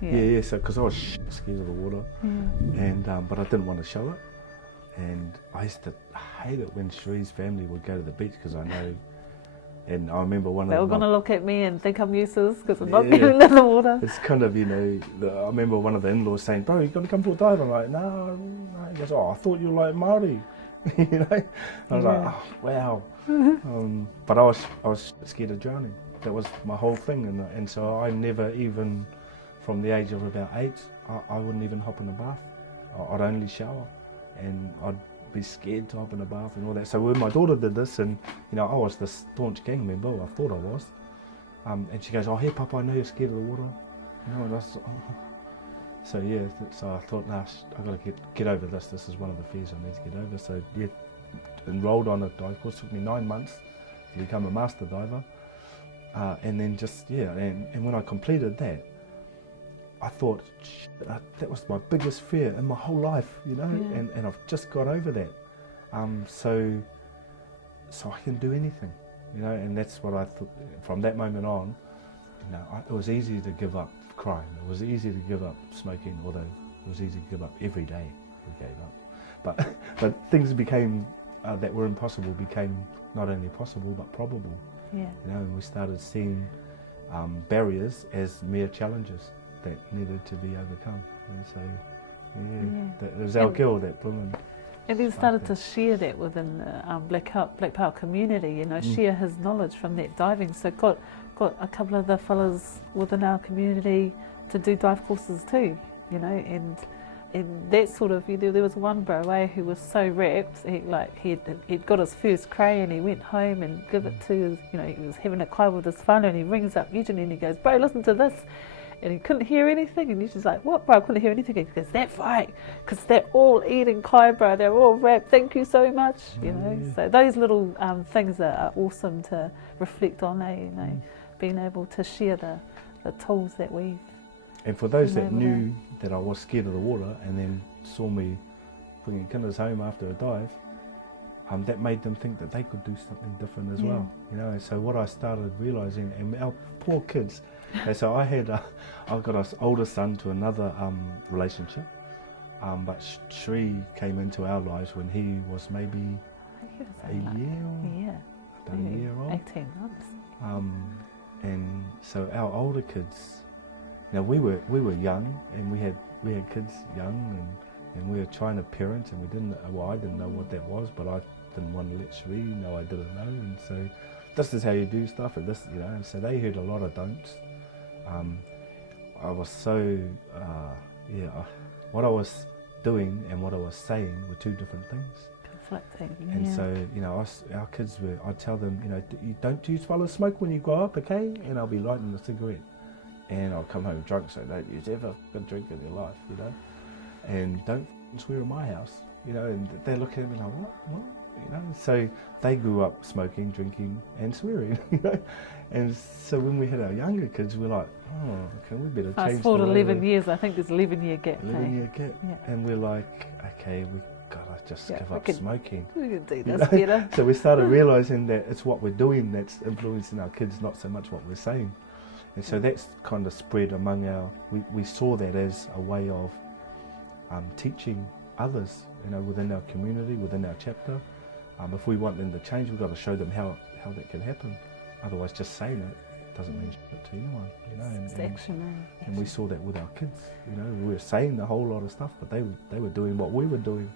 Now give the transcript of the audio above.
Yeah. So because I was scared of the water, and but I didn't want to show it. And I used to hate it when Sheree's family would go to the beach because I know. And I remember one of them. They were going to look at me and think I'm useless because I'm not getting in the water. It's kind of, I remember one of the in-laws saying, "Bro, you got to come to a dive." I'm like, no. He goes, "Oh, I thought you were like Māori." I was like, oh, wow. But I was scared of drowning. That was my whole thing. And so I never even, from the age of about 8, I wouldn't even hop in a bath. I'd only shower. And I'd be scared to hop in a bath and all that. So when my daughter did this, and I was this staunch gang member, I thought I was, and she goes, "Oh, hey Papa, I know you're scared of the water," and I was, so I thought, nah, I got to get over this. This is one of the fears I need to get over. So enrolled on a dive course. It took me 9 months to become a master diver, and then and when I completed that, I thought, that was my biggest fear in my whole life, and I've just got over that. So I can do anything, and that's what I thought. From that moment on, it was easy to give up crime. It was easy to give up smoking, although it was easy to give up every day. We gave up, but things became that were impossible became not only possible but probable. And we started seeing barriers as mere challenges that needed to be overcome. And so, it was our girl, that woman. And then started to share that within the Black Power community, share his knowledge from that diving. So got a couple of the fellas within our community to do dive courses too, and that sort of, there was one bro who was so wrapped, he'd got his first cray and he went home and give it to his, he was having a kai with his whānau and he rings up Eugene and he goes, "Bro, listen to this." And he couldn't hear anything, and he's just like, "What, bro? I couldn't hear anything." He goes, "That right, because they're all eating kai, bro. They're all wrapped. Thank you so much." So those little things are awesome to reflect on. Being able to share the tools that we've. And for those that knew that I was scared of the water, and then saw me bringing kinders home after a dive, that made them think that they could do something different as well. And so what I started realising, and our poor kids. So I've got an older son to another relationship, but Sheree came into our lives when he was maybe a year old. 18 months. And so our older kids, we were young, and we had kids young, and we were trying to parent, and I didn't know what that was, but I didn't want to let Sheree know I didn't know, and so this is how you do stuff, and this, and so they heard a lot of don'ts. I was so, what I was doing and what I was saying were two different things. Conflicting, And so, our kids I'd tell them, you don't use swallow smoke when you grow up, okay? And I'll be lighting a cigarette. And I'll come home drunk, so don't use ever a drink in your life, And don't swear in my house, and they look at me like, what? So they grew up smoking, drinking and swearing, And so when we had our younger kids, we're like, okay, we better change. Fast forward 11 years, I think there's 11-year gap. 11-year gap. Yeah. And we're like, okay, we gotta just give up smoking. We can do this better. So we started realising that it's what we're doing that's influencing our kids, not so much what we're saying. And so that's kind of spread among we saw that as a way of teaching others, within our community, within our chapter. If we want them to change, we've got to show them how that can happen. Otherwise, just saying it doesn't mean shit to anyone, It's action, and we saw that with our kids. We were saying a whole lot of stuff, but they were doing what we were doing.